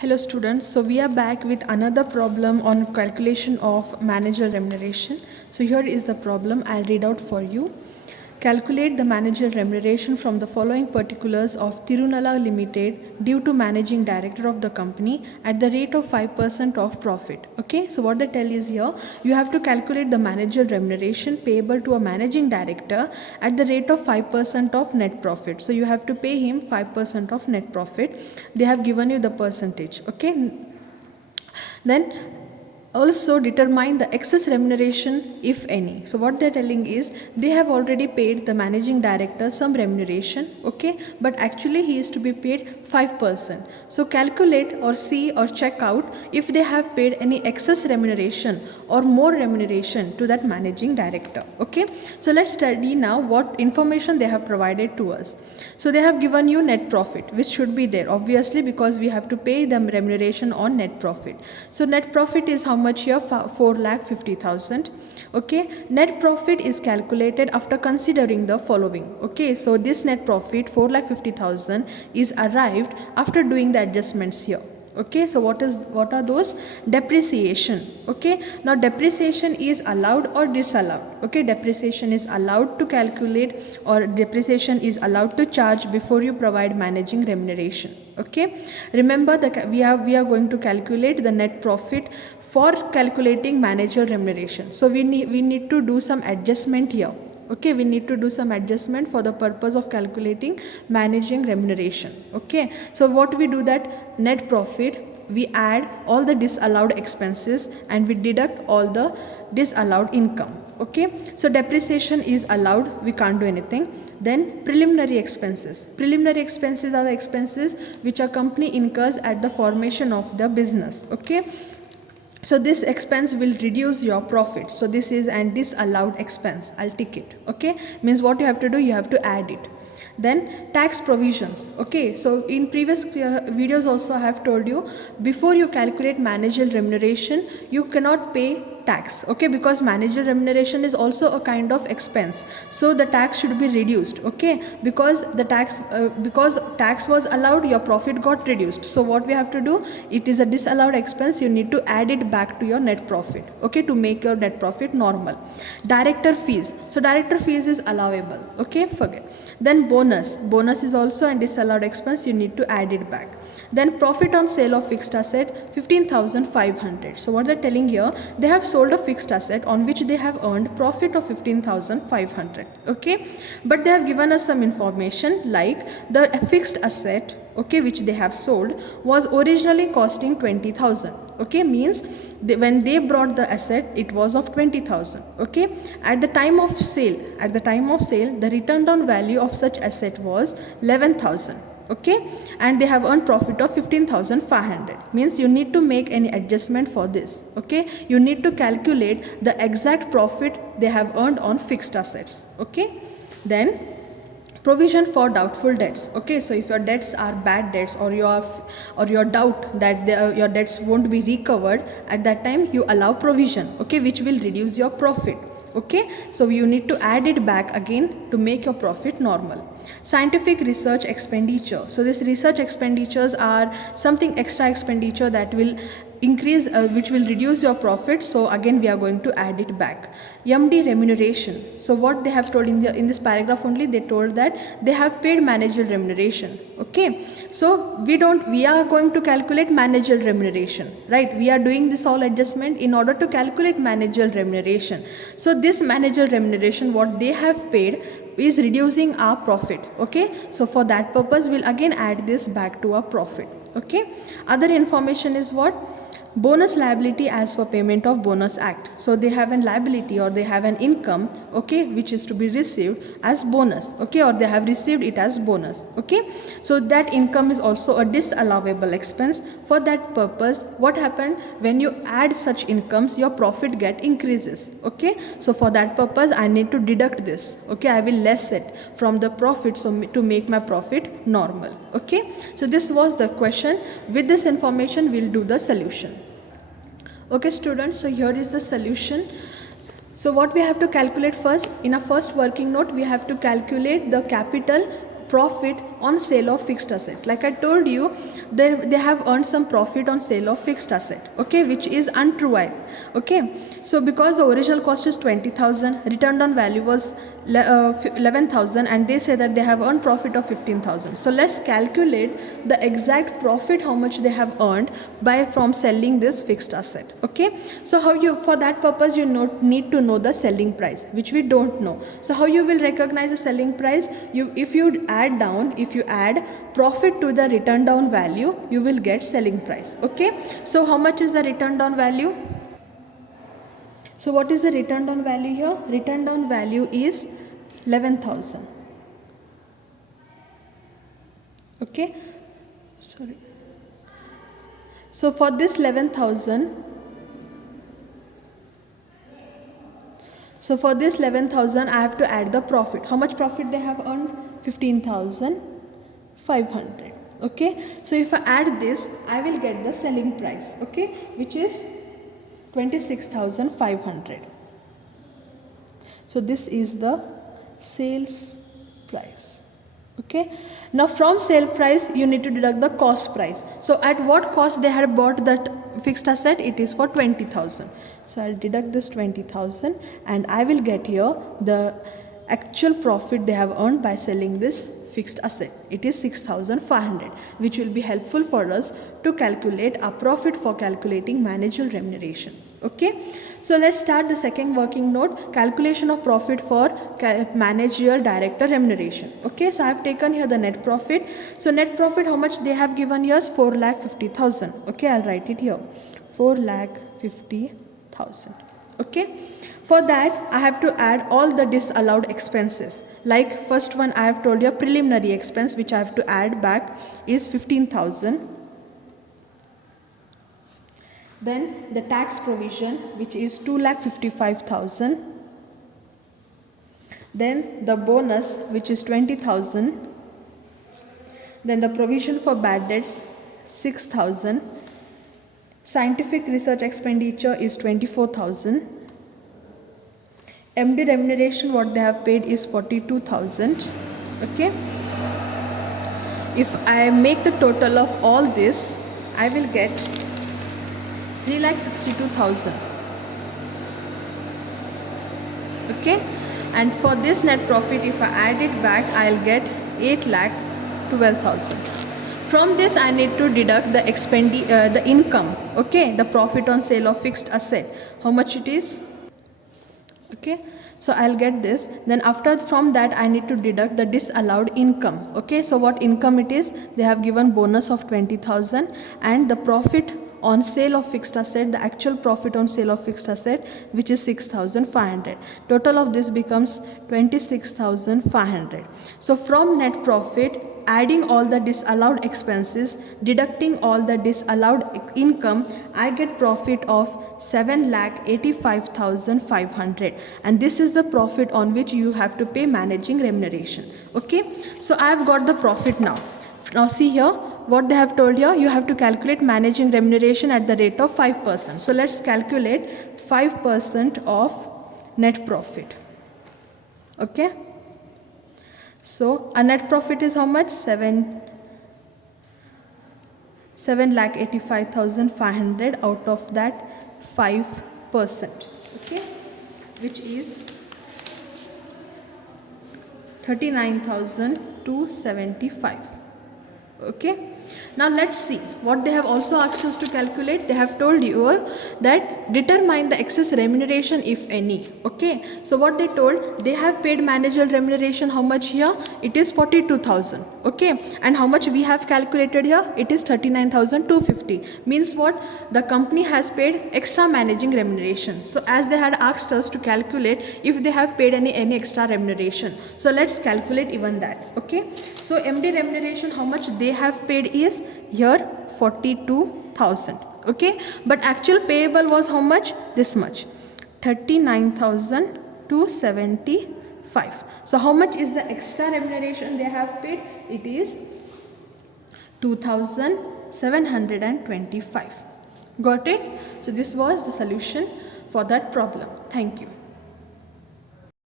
Hello students, so we are back with another problem on calculation of manager remuneration. So here is the problem, I'll read out for you. Calculate the manager remuneration from the following particulars of Tirunala Limited due to managing director of the company at the rate of 5% of profit. Okay, so what they tell is here, you have to calculate the manager remuneration payable to a managing director at the rate of 5% of net profit. So you have to pay him 5% of net profit. They have given you the percentage. Okay, then also determine the excess remuneration if any. So what they're telling is they have already paid the managing director some remuneration, okay, but actually he is to be paid 5%. So calculate or see or check out if they have paid any excess remuneration or more remuneration to that managing director. Okay, so let's study now what information they have provided to us. So they have given you net profit, which should be there obviously because we have to pay them remuneration on net profit. So net profit is how much here? 4,50,000. Okay, net profit is calculated after considering the following. Okay, so this net profit 4,50,000 is arrived after doing the adjustments here. Okay, so what are those? Depreciation. Okay, now depreciation is allowed or disallowed. Okay, depreciation is allowed to calculate or depreciation is allowed to charge before you provide managing remuneration. Okay, remember that we are going to calculate the net profit for calculating manager remuneration. So we need to do some adjustment here. Okay, we need to do some adjustment for the purpose of calculating managing remuneration. Okay, so what we do that net profit, we add all the disallowed expenses and we deduct all the disallowed income. Okay, so depreciation is allowed, we can't do anything. Then preliminary expenses. Preliminary expenses are the expenses which a company incurs at the formation of the business. Okay, so this expense will reduce your profit. So this is an disallowed expense. I'll tick it. Okay, means what you have to do, you have to add it. Then tax provisions. Okay, so in previous videos also I have told you, before you calculate managerial remuneration, you cannot pay tax. Okay, because manager remuneration is also a kind of expense, so the tax should be reduced. Okay, because the tax because tax was allowed, your profit got reduced. So what we have to do, it is a disallowed expense, you need to add it back to your net profit. Okay, to make your net profit normal. Director fees. So director fees is allowable. Okay, forget. Then bonus is also a disallowed expense, you need to add it back. Then profit on sale of fixed asset 15,500. So what they're telling here, they have sold a fixed asset on which they have earned profit of 15,500. Okay, but they have given us some information like the fixed asset, okay, which they have sold was originally costing 20,000. Okay, means when they brought the asset, it was of 20,000. Okay, at the time of sale, the return on value of such asset was 11,000. Okay, and they have earned profit of 15,500. Means you need to make any adjustment for this. Okay, you need to calculate the exact profit they have earned on fixed assets. Okay, then provision for doubtful debts. Okay, so if your debts are bad debts or your doubt that your debts won't be recovered, at that time you allow provision, okay, which will reduce your profit. Okay, so you need to add it back again to make your profit normal. Scientific research expenditure. So this research expenditures are something extra expenditure that will increase which will reduce your profit. So again we are going to add it back. MD remuneration. So what they have told in this paragraph only, they told that they have paid managerial remuneration. Okay, so we are going to calculate managerial remuneration, right? We are doing this all adjustment in order to calculate managerial remuneration. So this managerial remuneration what they have paid is reducing our profit. Okay, so for that purpose we'll again add this back to our profit. Okay, other information is what? Bonus liability as per payment of bonus act. So they have an liability or they have an income, okay, which is to be received as bonus, okay, or they have received it as bonus. Okay, so that income is also a disallowable expense. For that purpose, what happened, when you add such incomes, your profit get increases. Okay, so for that purpose I need to deduct this. Okay, I will less it from the profit, so to make my profit normal. Okay, so this was the question. With this information we'll do the solution. Okay students, so here is the solution. So what we have to calculate first, in a first working note we have to calculate the capital, profit on sale of fixed asset. Like I told you, they have earned some profit on sale of fixed asset, okay, which is untrue. Okay, so because the original cost is 20,000, returned on value was 11,000, and they say that they have earned profit of 15,000. So let's calculate the exact profit how much they have earned from selling this fixed asset. Okay, so how you, for that purpose you need to know the selling price, which we don't know. So how you will recognize the selling price? If you add profit to the written down value, you will get selling price. Okay, so how much is the written down value? So what is the written down value here? Written down value is 11,000. Okay, sorry. So for this 11,000, I have to add the profit. How much profit they have earned? 15,500. Okay, so if I add this, I will get the selling price, okay, which is 26,500. So this is the sales price. Okay, now from sale price you need to deduct the cost price. So at what cost they had bought that fixed asset? It is for 20,000. So I'll deduct this 20,000 and I will get here the actual profit they have earned by selling this fixed asset. It is 6,500, which will be helpful for us to calculate a profit for calculating managerial remuneration. Okay, so let's start the second working note, calculation of profit for managerial director remuneration. Okay, so I have taken here the net profit. So net profit, how much they have given here is 4,50,000. Okay, I'll write it here, 4,50,000. Okay, for that I have to add all the disallowed expenses. Like first one I have told you, preliminary expense, which I have to add back is 15,000. Then the tax provision, which is 2,55,000. Then the bonus, which is 20,000. Then the provision for bad debts, 6,000. Scientific research expenditure is 24,000. MD remuneration, what they have paid is 42,000. Okay, if I make the total of all this, I will get 3,62,000. Okay, and for this net profit, if I add it back, I'll get 8,12,000. From this I need to deduct the the income. Okay, the profit on sale of fixed asset, how much it is. Okay, so I'll get this. Then from that I need to deduct the disallowed income. Okay, so what income it is? They have given bonus of 20,000 and the profit on sale of fixed asset, the actual profit on sale of fixed asset, which is 6,500. Total of this becomes 26,500. So from net profit, adding all the disallowed expenses, deducting all the disallowed income, I get profit of 7,85,500, and this is the profit on which you have to pay managing remuneration. Okay, so I have got the profit now. Now see here, what they have told here, you have to calculate managing remuneration at the rate of 5%. So let's calculate 5% of net profit. Okay, so a net profit is how much? 7,85,500. Out of that 5%, okay, which is 39,275. Okay, now let's see what they have also asked us to calculate. They have told you that determine the excess remuneration if any. Okay, so what they told, they have paid managerial remuneration, how much here? It is 42,000. Okay, and how much we have calculated here? It is 39,250. Means what? The company has paid extra managing remuneration. So as they had asked us to calculate if they have paid any extra remuneration, so let's calculate even that. Okay, so MD remuneration, how much they have paid is here 42,000. Okay, but actual payable was how much? This much, 39,275. So how much is the extra remuneration they have paid? It is 2,725. Got it? So this was the solution for that problem. Thank you.